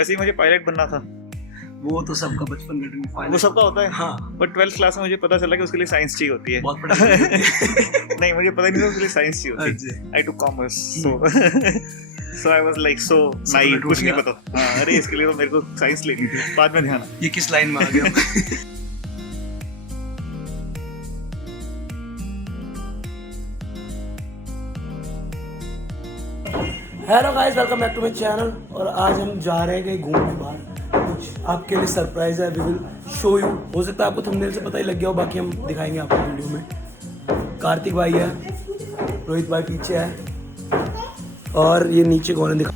वैसे ही मुझे पायलट बनना था। वो तो सबका बचपन का ड्रीम, वो सबका होता है। हाँ। बट 12th क्लास में मुझे पता चला कि उसके लिए साइंस चाहिए होती है। बहुत पढ़ाई होती नहीं, मुझे पता नहीं था उसके लिए साइंस चाहिए होती है। I to commerce, so I was like so naive, कुछ नहीं पता। हाँ, अरे इसके लिए तो मेरे को साइंस लेनी थी, बाद में ध्यान। ये किस लाइन में आ गया? Hello guys, welcome back to my channel. और आज हम जा रहे हैं कहीं घूमने बाहर। कुछ आपके लिए सरप्राइज है, वी विल शो यू। हो सकता है आपको थंबनेल से पता ही लग गया हो, बाकी हम दिखाएंगे आपको वीडियो में। कार्तिक भाई है, रोहित भाई पीछे है, और ये नीचे कौन है दिखा।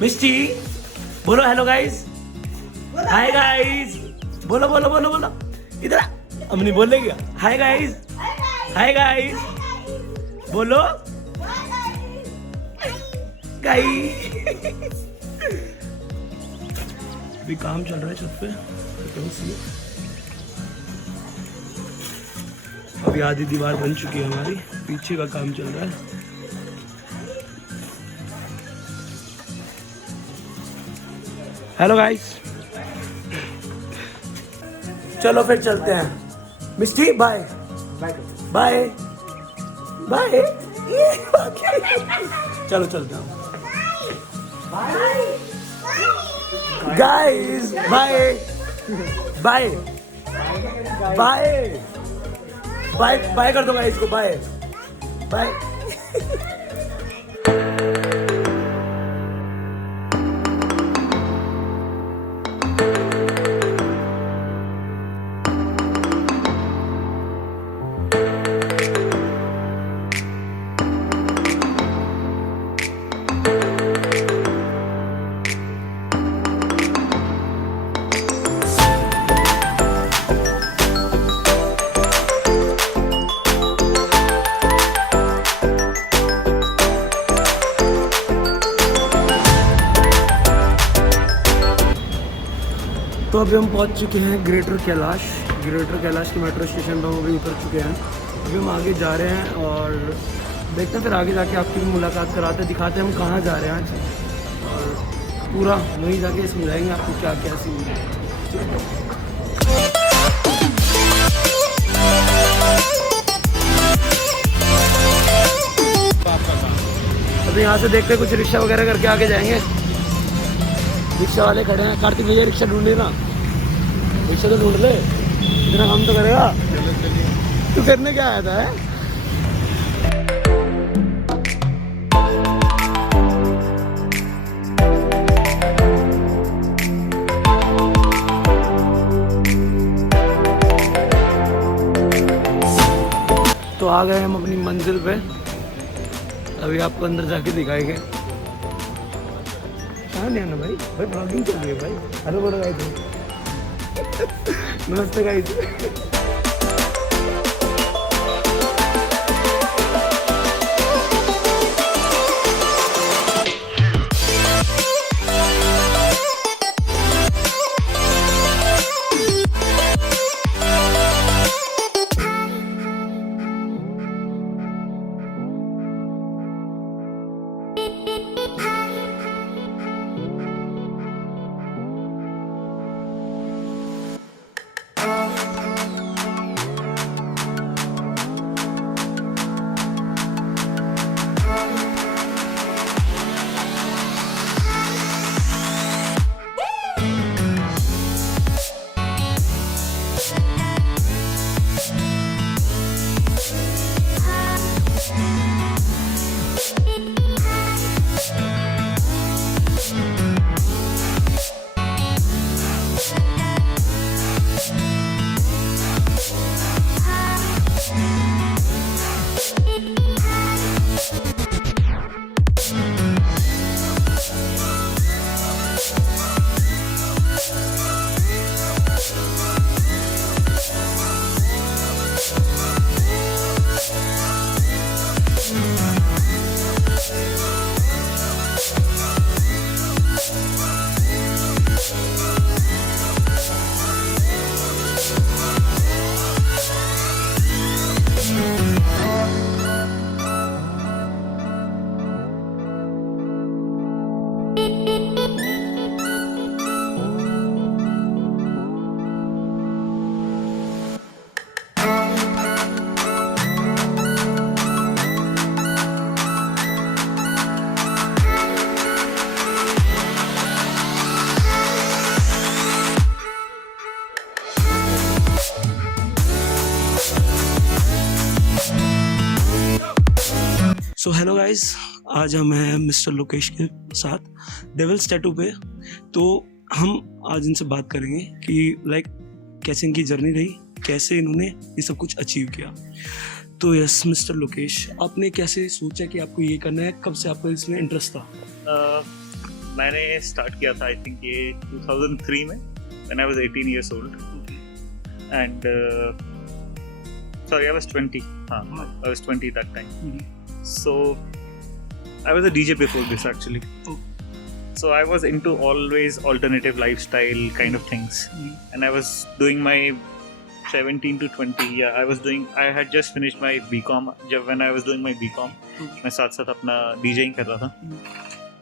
मिस्टी बोलो हेलो गाइस, हाय गाइस, बोलो बोलो बोलो बोलो, इधर अमनी बोल क्या? हाय गाइस, हाय गाइस, बोलो अभी काम चल रहा है छत पे, अभी आधी दीवार बन चुकी है हमारी, पीछे का काम चल रहा है। हेलो गाइस, चलो फिर चलते हैं। Misty bye bye bye bye, चलो चलते हैं guys. Bye bye bye bye bye कर दो गाइस को, बाय बाय। तो अभी हम पहुंच चुके हैं ग्रेटर कैलाश की मेट्रो स्टेशन पर हम अभी उतर चुके हैं। अभी हम आगे जा रहे हैं और देखते हैं, फिर आगे जाके आपकी भी मुलाकात कराते हैं, दिखाते हैं हम कहाँ जा रहे हैं आज, और पूरा वहीं जाके समझाएंगे आपको क्या क्या सीन है। अभी यहाँ से देखते कुछ रिक्शा वगैरह करके आगे जाएंगे। रिक्शा वाले खड़े हैं, कार्तिक भैया रिक्शा ढूंढे ना, रिक्शा तो ढूंढ ले, इतना काम तो करेगा। तू करने क्या आया था? तो आ गए हम अपनी मंजिल पे, अभी आपको अंदर जाके दिखाएंगे। कहाँ नहीं आना भाई, ब्लॉगिंग चल रही है भाई। हेलो बोलो गाइस, नमस्ते गाइस। सो हेलो गाइस, आज हम हैं मिस्टर लोकेश के साथ डेविल्स टैटू पे। तो हम आज इनसे बात करेंगे कि लाइक कैसे इनकी जर्नी रही, कैसे इन्होंने ये सब कुछ अचीव किया। तो यस मिस्टर लोकेश, आपने कैसे सोचा कि आपको ये करना है, कब से आपको इसमें इंटरेस्ट था? मैंने स्टार्ट किया था आई थिंक ये 2003 में when I was 18 years old and sorry I was 20 I was 20 that time. So I was a DJ before this actually. So I was into always alternative lifestyle kind of things, and I was doing my 17 to 20. Yeah, I had just finished my BCom. When I was doing my BCom, मैं साथ साथ अपना DJing कर रहा था.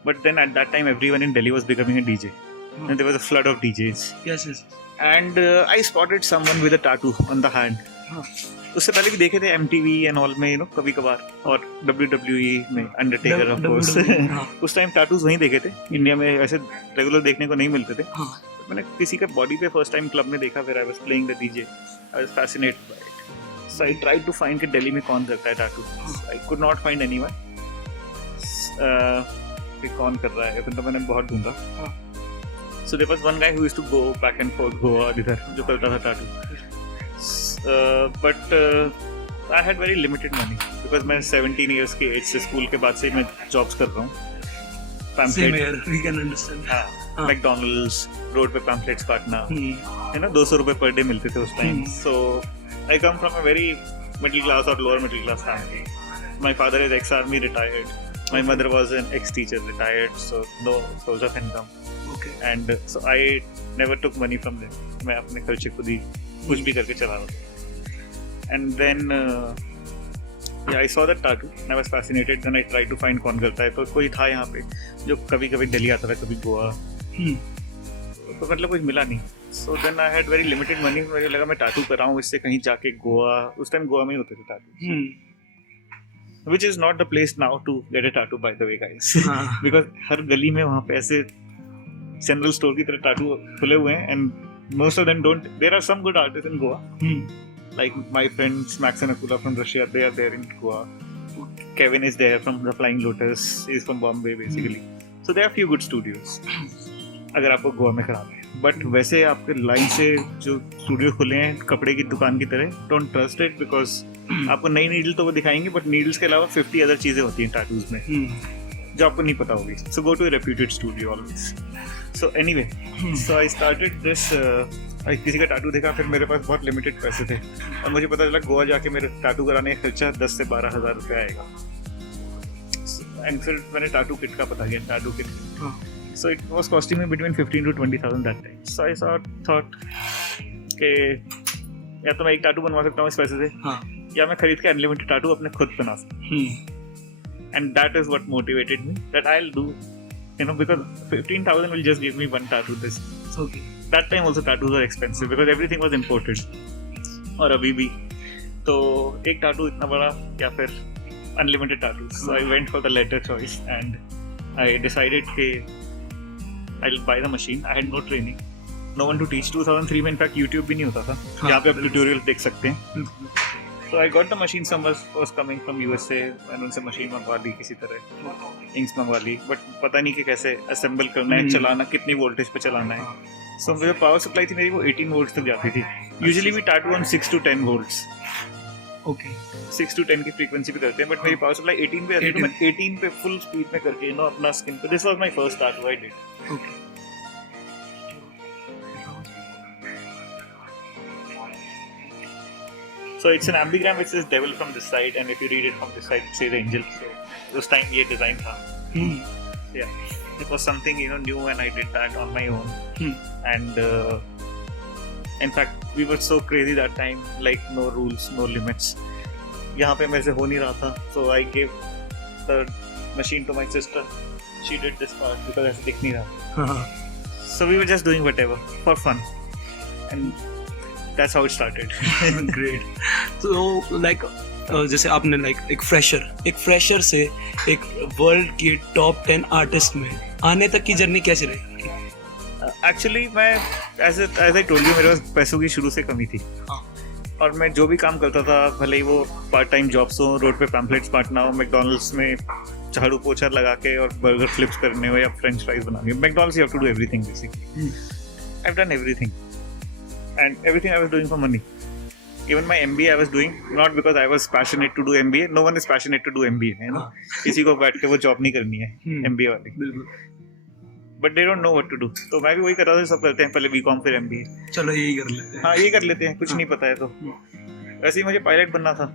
But then at that time, everyone in Delhi was becoming a DJ, and there was a flood of DJs. Yes. And I spotted someone with a tattoo on the hand. उससे पहले भी देखे थे MTV and all में, you know, कभी कभार, और WWE में अंडरटेकर ऑफ कोर्स. उस टाइम टैटूज वहीं देखे थे. इंडिया में ऐसे रेगुलर देखने को नहीं मिलते थे. मैंने किसी के बॉडी पे फर्स्ट टाइम क्लब में देखा. फिर I was playing the DJ. I was fascinated by it. So I tried to find कि दिल्ली में कौन करता है tattoo. I could not find anyone कि कौन कर रहा है. फिर तो मैंने बहुत ढूंढा. So there was one guy who used to go back and forth Goa इधर, जो करता था tattoo. But I had very limited money because मैं 17 years की एज से स्कूल के बाद से मैं जॉब्स कर रहा हूँ. Same here, we can understand. हाँ, McDonald's रोड पे पैम्पलेट्स काटना, है ना, 200 रुपए पर डे मिलते थे उस time. So I come from a very middle class or lower middle class family. My father is ex-army retired. My mother was an ex-teacher retired, so no source of income. Okay. And so I never took money from them. मैं अपने खर्चे खुद ही कुछ भी करके चला रहा था. And then I saw that tattoo and I was fascinated. Then I tried to find कौन करता है. तो कोई था यहाँ पे जो कभी कभी दिल्ली आता था, कभी गोवा. तो मतलब कुछ मिला नहीं. So then I had very limited money. मुझे लगा मैं टैटू कराऊँ इससे कहीं जाके गोवा. उस टाइम गोवा में ही होते थे tattoo. Which is not the place now to get a tattoo, by the way, guys. Because हर गली में वहाँ पे ऐसे जनरल स्टोर की तरह टैटू खुले हुए हैं. And most of them don't. There are some good artists in Goa. Like my friends Max and Akula from Russia, they are there in Goa. Kevin is there from the Flying Lotus. He's from Bombay basically. So there are few good studios. अगर आपको गोवा में कराना है. But वैसे आपके line से जो studio खुले हैं कपड़े की दुकान की तरह, don't trust it because आपको नई नीडल तो वो दिखाएंगे, बट नीडल्स के अलावा 50 अदर चीज़ें होती हैं टैटूज में जो आपको नहीं पता होगी. So go to a reputed studio always. So anyway, so I started this. किसी का टैटू देखा, फिर मेरे पास बहुत लिमिटेड पैसे थे और मुझे पता चला गोवा जाके मेरे टैटू कराने का खर्चा 10 से 12 हज़ार रुपये आएगा. एंड फिर मैंने टैटू किट का पता किया. Tattoo kit, so it was costing me between 15 to 20,000 that time. So I thought कि या तो मैं एक टैटू बनवा सकता हूँ इस पैसे से, या मैं खरीद के अनलिमिटेड टैटू अपने खुद बना सकता हूँ. And that is what motivated me that I will do, you know, because 15,000 will just give me one tattoo. This okay. That time also tattoos were expensive because everything was imported. और अभी भी तो एक tattoo इतना बड़ा या फिर unlimited tattoos. So I went for the latter choice and I decided कि I'll buy the machine. I had no training, no one to teach. 2003 में in fact YouTube भी नहीं होता था जहाँ पे आप tutorial देख सकते हैं. So I got the machine. Someone was coming from USA and उनसे मशीन मंगवा ली किसी तरह, इंक्स मंगवा ली, बट पता नहीं कि कैसे असेंबल करना है, चलाना कितनी वोल्टेज पे चलाना है. सो जो पावर सप्लाई थी मेरी वो 18 वोल्ट्स तक जाती थी. Usually we tattoo on 6 to 10 volts. Okay, 6 to 10 की फ्रीक्वेंसी पे करते हैं, बट मेरी पावर सप्लाई 18 पे आती थी. मैं 18 पे फुल स्पीड में करके, यू नो, अपना स्किन पे. This was my first tattoo I did. Okay. So it's an ambigram which says devil from this side, and if you read it from this side, it says angel. So उस time ये design था. Yeah, it was something, you know, new, and I did that on my own. And in fact, we were so crazy that time, like no rules, no limits. यहाँ पे मेरे से हो नहीं रहा था, so I gave the machine to my sister. She did this part because ऐसे दिख नहीं रहा. So we were just doing whatever for fun, and that's how it started. Great. So like जैसे आपने लाइक एक फ्रेशर से एक world के टॉप 10 आर्टिस्ट में आने तक की जर्नी कैसे रही? एक्चुअली मैं एज आई टोल्ड यू, मेरे पास पैसों की शुरू से कमी थी. और मैं जो भी काम करता था, भले ही वो पार्ट टाइम जॉब्स हो, रोड पे पैम्पलेट्स बांटना हो, मैकडॉनल्ड्स में झाड़ू पोछा लगा के और बर्गर फ्लिप्स करने हो या फ्रेंच फ्राइज बनानी हो, McDonald's you have to do everything basically. I have done everything and everything I was doing for money. Even my MBA I was doing not because I was passionate to do MBA. No one is passionate to do MBA, है ना. किसी को बैठ के वो job नहीं करनी है MBA वाली. बिल्कुल. But they don't know what to do. तो मैं भी वही कर रहा था, सब करते हैं पहले BCom फिर MBA. चलो यही कर लेते हैं. हाँ ये कर लेते हैं, कुछ नहीं पता है तो. वैसे ही मुझे पायलट बनना था.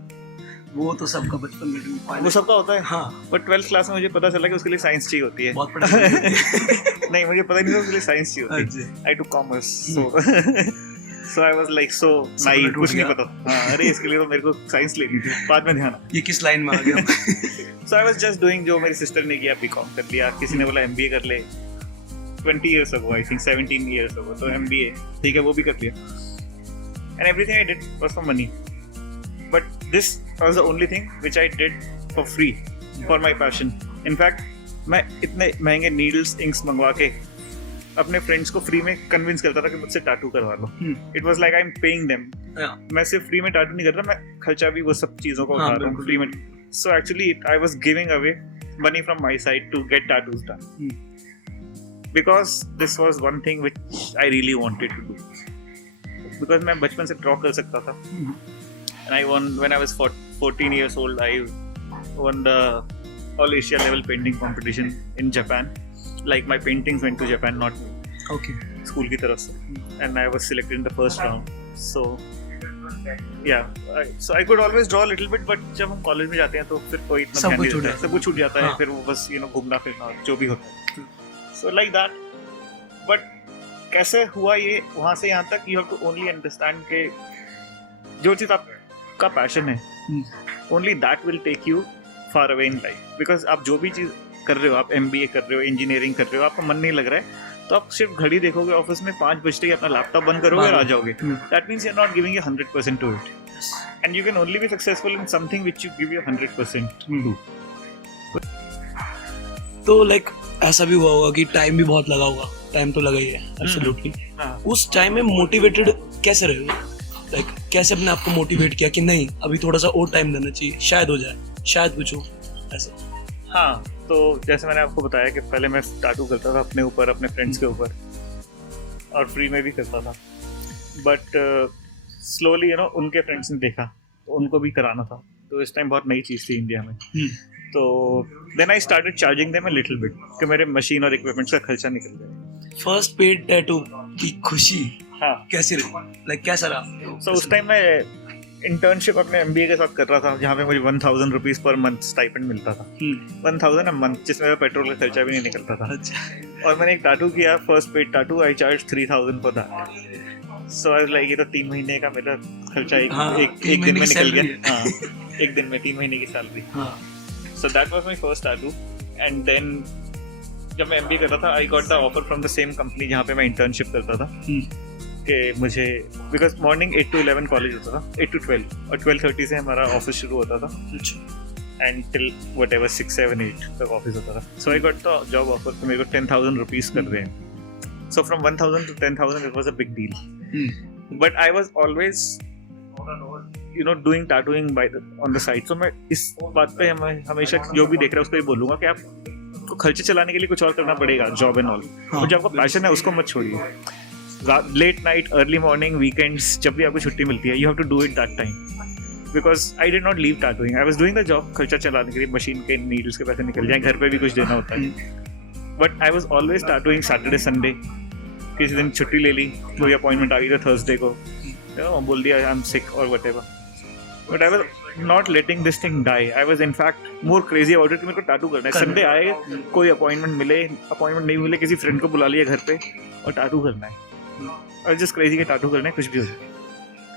वो तो सबका बचपन में वो सबका होता है. हाँ. But 12th क्लास में मुझे पता चला कि उसके लिए साइंस चाहिए होती है. बहुत पढ़ाई. नहीं मुझे पता नहीं था उसके लिए साइंस चाहिए होती है. I took commerce. So I was like so naive, कुछ नहीं पता. हाँ अरे इसके लिए तो मेरे को साइंस लेनी थी, बाद में ध्यान. ये किस लाइन में आ गया? So I was just doing जो मेरी सिस्टर ने किया, BCom कर लिया, किसी ने बोला MBA कर ले. 20 years ago, I think 17 years ago, तो MBA ठीक है वो भी कर लिया. And everything I did was for money. But this was the only thing which I did for free, for my passion. In fact, मैं इतने महंगे needles, inks मंगवा के अपने फ्रेंड्स को फ्री में कन्विंस करता था कि मुझसे टैटू करवा लो. It was like I am paying them. मैं सिर्फ फ्री में टैटू नहीं करता, मैं खर्चा भी वो सब चीजों का उठा रहा हूँ फ्री में. So actually I was giving away money from my side to get tattoos done, because this was one thing which I really wanted to do. Because मैं बचपन से ड्रॉ कर सकता था. And I won when I was 14 years old, I won the all Asia level painting competition in Japan. Like my paintings went to Japan, not okay. School की तरफ से, and I was selected in the first round. So yeah, so I could always draw a little bit, but जब हम college में जाते हैं तो फिर कोई इतना ध्यान नहीं देता है, सब कुछ छूट जाता है. फिर वो बस घूमना फिरना जो भी होता है. So like that, but कैसे हुआ ये वहाँ से यहाँ तक? You have to only understand कि जो चीज़ आपका पैशन है, only that will take you far away in life. Because आप जो भी चीज़ कर रहे हो, आप MBA कर रहे हो, इंजीनियरिंग कर रहे हो, आपका मन नहीं लग रहा है तो आप सिर्फ घड़ी देखोगे ऑफिस में 5 बजते ही अपना लैपटॉप बंद करोगे और आ जाओगे. That means you are not giving you 100% to it, and you can only be successful in something which you give you 100% to. तो लाइक ऐसा भी हुआ होगा कि टाइम भी बहुत लगा होगा. टाइम तो लगा ही है एब्सोल्युटली. उस टाइम में मोटिवेटेड कैसे रहे हो? लाइक कैसे अपने आप को मोटिवेट किया कि नहीं अभी थोड़ा सा और टाइम देना चाहिए, शायद हो जाए, शायद कुछ हो ऐसा? हाँ, तो जैसे मैंने आपको बताया कि पहले मैं टैटू करता था अपने ऊपर, अपने फ्रेंड्स के ऊपर, और फ्री में भी करता था. बट स्लोली उनके फ्रेंड्स ने देखा तो उनको भी कराना था. तो इस टाइम बहुत नई चीज़ थी इंडिया में. तो then I started charging them a little bit कि मेरे मशीन और इक्विपमेंट्स का खर्चा निकल जाए. फर्स्ट पेड टैटू की खुशी हाँ कैसे रही? लाइक कैसा रहा? सो उस टाइम मैं इंटर्नशिप अपने MBA के साथ कर रहा था, जहाँ पे मुझे 1000 रुपीज़ पर मंथ स्टाइपेंड मिलता था. 1000 अ मंथ, जिसमें पेट्रोल का खर्चा भी नहीं निकलता था. और मैंने एक टैटू किया, first paid tattoo. I charge 3000 for that. So I was like ये तो 3 महीने का मेरा खर्चा एक दिन में निकल गया. हाँ, एक दिन में 3 महीने की salary. So that was my first tattoo. And then जब मैं MBA कर रहा था, I got the offer from the same company जहाँ पे मैं इंटर्नशिप करता था कि मुझे, बिकॉज मॉर्निंग 8 to 11 कॉलेज होता था, 8 to 12, और 12:30 से हमारा ऑफिस शुरू होता था एंड टिल व्हाटएवर 6, 7, 8 तक ऑफिस होता था. So I got the job offer कि मेरे को 10,000 रुपीज़ कर रहे हैं. So from 1000 to 10,000 it was a big deal. But I was always doing tattooing on the side. So मैं इस बात पे हमेशा जो भी देख रहा है उसको ये बोलूँगा कि आपको खर्चे चलाने के लिए कुछ और करना पड़ेगा, जॉब एंड ऑल. और जो आपका पैशन है उसको मत छोड़िए. Late night, early morning, weekends, जब भी आपको छुट्टी मिलती है, you have to do it that time. Because I did not leave tattooing, I was doing the job. खर्चा चलाने के लिए मशीन के नीडल्स के पैसे निकल जाए, घर पे भी कुछ देना होता है. But I was always tattooing Saturday Sunday. किसी दिन छुट्टी ले ली, कोई अपॉइंटमेंट आ गई तो थर्सडे को बोल दिया आई एम सिक और whatever. But I was not letting this thing die. I was in fact more crazy about it कि मेरे को टैटू करना है. संडे आए, कोई अपॉइंटमेंट नहीं मिले, किसी फ्रेंड को बुला लिया घर पे और टैटू करना है. और जस्ट क्रेजी के टैटू करने कुछ भी हो जाए.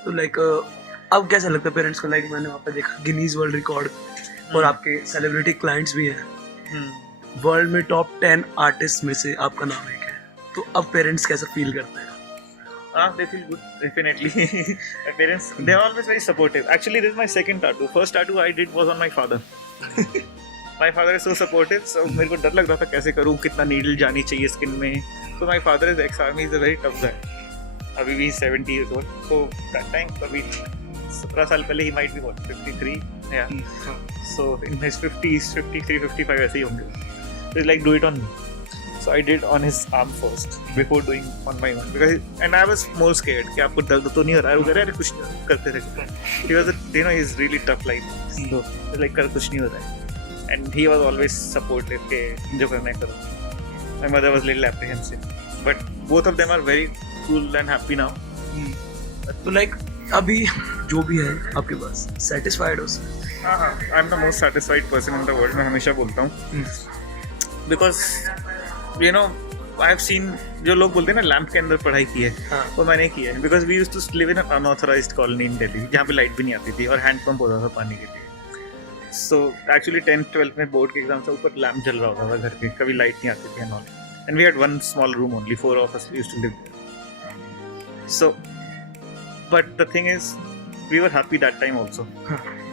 तो लाइक अब कैसा लगता है पेरेंट्स को? लाइक मैंने वहाँ पे देखा गिनीज वर्ल्ड रिकॉर्ड, और आपके सेलिब्रिटी क्लाइंट्स भी हैं. वर्ल्ड में टॉप 10 आर्टिस्ट में से आपका नाम एक है. तो अब पेरेंट्स कैसा फील करते हैं? They feel good, definitely. My parents, they are always very supportive. Actually, this is my second tattoo. First tattoo I did was on my father. My father is so supportive. So मेरे को डर लग रहा था कैसे करूँ, कितना needle जानी चाहिए स्किन में. So my father is ex-army, is a very tough guy. अभी भी 70 years old. So that time कभी 17 साल पहले ही माइट बी व्हाट 53 या सो इन हिज 50s 53 55 ऐसे ही होंगे. So like do it on me. So I did on his arm first before doing on my own because and I was more scared कि आपको दर्द तो नहीं हो रहा है. वो कह रहे हैं कुछ नहीं करते रहे. He was you know he's really tough like so like कर कुछ नहीं हो रहा है. And he was always supportive के जो करना है करो. My mother was little apprehensive but both of them are very cool and happy now. तो लाइक अभी जो भी है आपके पास सेटिस्फाइड हो sir? I am the most satisfied person in the world. मैं हमेशा बोलता हूँ because you know I have seen जो लोग बोलते हैं ना लैंप के अंदर पढ़ाई की है वो मैंने की है because we used to live in an unauthorized colony in Delhi जहाँ पे लाइट भी नहीं आती थी और हैंड पंप होता था पानी के लिए. सो एक्चुअली 10th 12th में बोर्ड के एग्जाम से ऊपर लैंप जल रहा होता था घर पे. कभी लाइट नहीं आती थी and we had one small room only 4 of us used to live there. So but the thing is we were happy that time also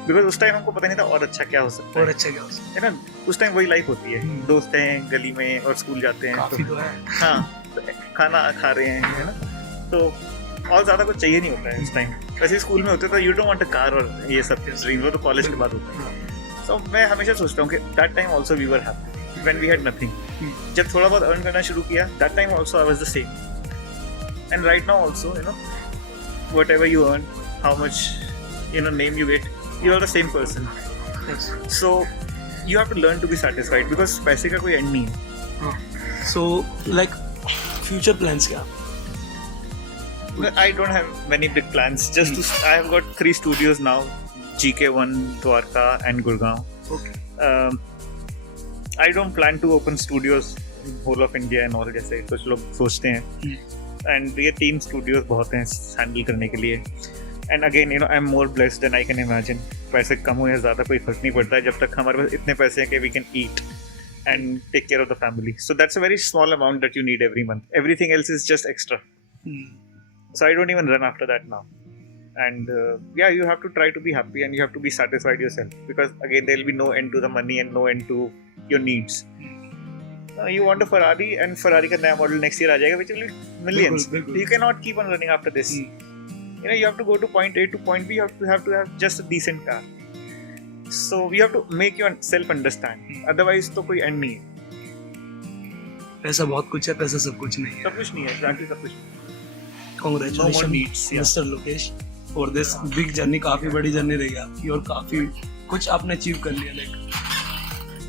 because उस टाइम हमको पता नहीं था और अच्छा क्या हो सकता है. और अच्छा क्या हो सकता है ना. उस टाइम वही लाइफ होती है. दोस्त हैं गली में और स्कूल जाते हैं काफी तो है. हाँ खाना खा रहे हैं है ना. तो और ज़्यादा कुछ चाहिए नहीं होता है उस टाइम. वैसे स्कूल में होते तो you don't want a car और ये सब ड्रीम वो तो कॉलेज के बाद होता है. सो मैं हमेशा सोचता हूँ कि that time also we were happy when we had nothing. जब थोड़ा बहुत अर्न करना शुरू किया that time also I was the same. And right now also you know whatever you earn, how much name you get, you are the same person. Yes. So you have to learn to be satisfied because पैसे का कोई end नहीं है. So like future plans क्या? I don't have many big plans. I have got 3 studios now, GK1, Dwarka and Gurgaon. Okay. I don't plan to open studios in whole of India and all जैसे कुछ लोग सोचते हैं. And ये 3 studios बहुत हैं handle करने के लिए. And again you know I am more blessed then I can imagine. पैसे कम हो या ज़्यादा कोई फर्क नहीं पड़ता है जब तक हमारे पास इतने पैसे हैं कि we can eat and take care of the family. So that's a very small amount that you need every month. Everything else is just extra. So I don't even run after that now. And yeah, you have to try to be happy and you have to be satisfied yourself because again there will be no end to the money and no end to your needs. You want a Ferrari and Ferrari का नया model next year आ जाएगा which will be millions. You cannot keep on running after this. You know you have to go to point A to point B. You have to have just a decent car. So you have to make yourself understand. Otherwise तो कोई end नहीं है. पैसा बहुत कुछ है, पैसा सब कुछ नहीं है. सब कुछ नहीं है, exactly सब कुछ नहीं है. Congratulations, no more needs, Mr. Lokesh, for this big journey. काफी बड़ी जर्नी रही आपकी और काफी कुछ आपने अचीव कर लिया. लाइक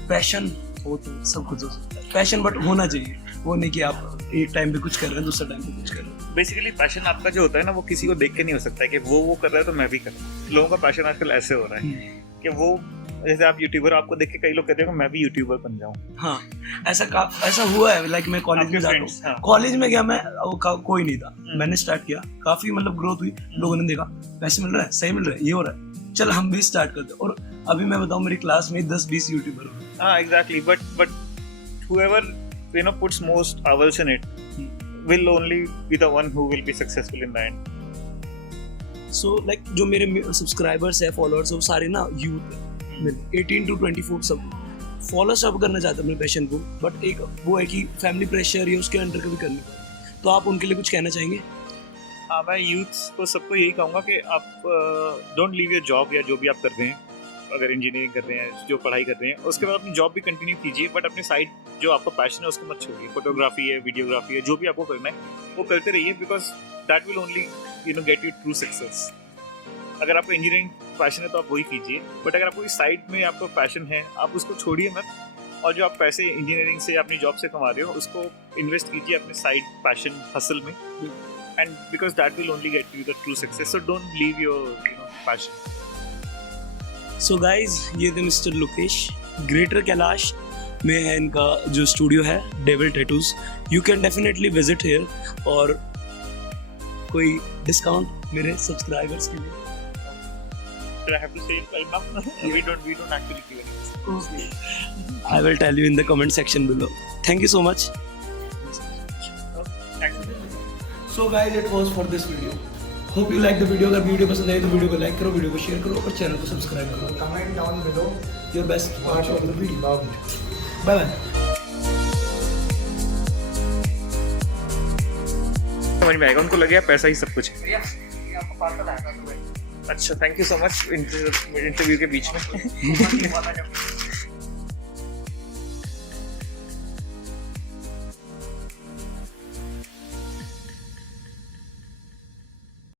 पैशन हो तो सब कुछ हो सकता है. पैशन बट होना चाहिए. वो नहीं कि आप एक टाइम पे कुछ कर रहे हैं दूसरे टाइम पे कुछ कर रहे हैं. बेसिकली पैशन आपका जो होता है ना वो किसी को देख के नहीं हो सकता है कि वो कर रहा है तो मैं भी कर रहा हूँ. लोगों का पैशन आजकल ऐसे हो रहा है कि वो जैसे आप यूट्यूबर आपको देख के कई लोग कहते हैं मैं भी यूट्यूबर बन जाऊँ. हाँ ऐसा हुआ है. लाइक मैं कॉलेज में जाता हूँ. कॉलेज में गया मैं कोई नहीं था. मैंने स्टार्ट किया काफी मतलब ग्रोथ हुई. लोगों ने देखा पैसे मिल रहा है सही मिल रहा है ये हो रहा है चल हम भी स्टार्ट करते. और अभी मैं बताऊँ मेरी क्लास में 10-20 यूट्यूबर हो. हाँ exactly. But whoever puts most hours in it will only be the one who will be successful in the end. So like जो मेरे सब्सक्राइबर्स है फॉलोअर्स वो सारे ना यूथ है 18 to 24 सब फॉलो सब करना चाहते हैं अपने पैशन को. बट एक वो है कि फैमिली प्रेशर या उसके अंडर कभी करनी पड़े. तो आप उनके लिए कुछ कहना चाहेंगे? हाँ मैं यूथ को सबको यही कहूँगा कि आप डोंट लीव योर जॉब या जो भी आप कर रहे हैं. अगर इंजीनियरिंग कर रहे हैं जो पढ़ाई कर रहे हैं उसके बाद अपनी जॉब भी कंटिन्यू कीजिए बट अपने साइड जो आपका पैशन है उसको मत छोड़िए. फोटोग्राफी है वीडियोग्राफी है जो भी आपको करना है वो करते रहिए because that will only get you true success. अगर आपको इंजीनियरिंग पैशन है तो आप वही कीजिए बट अगर आपको इस साइड में आपका पैशन है आप उसको छोड़िए मत. और जो आप पैसे इंजीनियरिंग से अपनी जॉब से कमा रहे हो उसको इन्वेस्ट कीजिए अपने साइड पैशन हसल में and because that will only get you the true success. So don't leave your passion. So guys ये थे मिस्टर लोकेश. ग्रेटर कैलाश में है इनका जो स्टूडियो है devil tattoos. You can definitely visit here. और कोई डिस्काउंट मेरे सब्सक्राइबर्स के लिए? I have to say it right now. we don't actually give any discount. I will tell you in the comment section below. Thank you so much. Thank you. So guys, it was for this video. Hope you like the video. अगर video पसंद आए तो video को like करो, video को share करो और channel को सब्सक्राइब करो. Comment down below your best part of the video. Loved. Bye bye. समझ में आएगा उनको लगे पैसा ही सब कुछ है. आपको पार्सल आएगा तो अच्छा, thank you so much interview के बीच में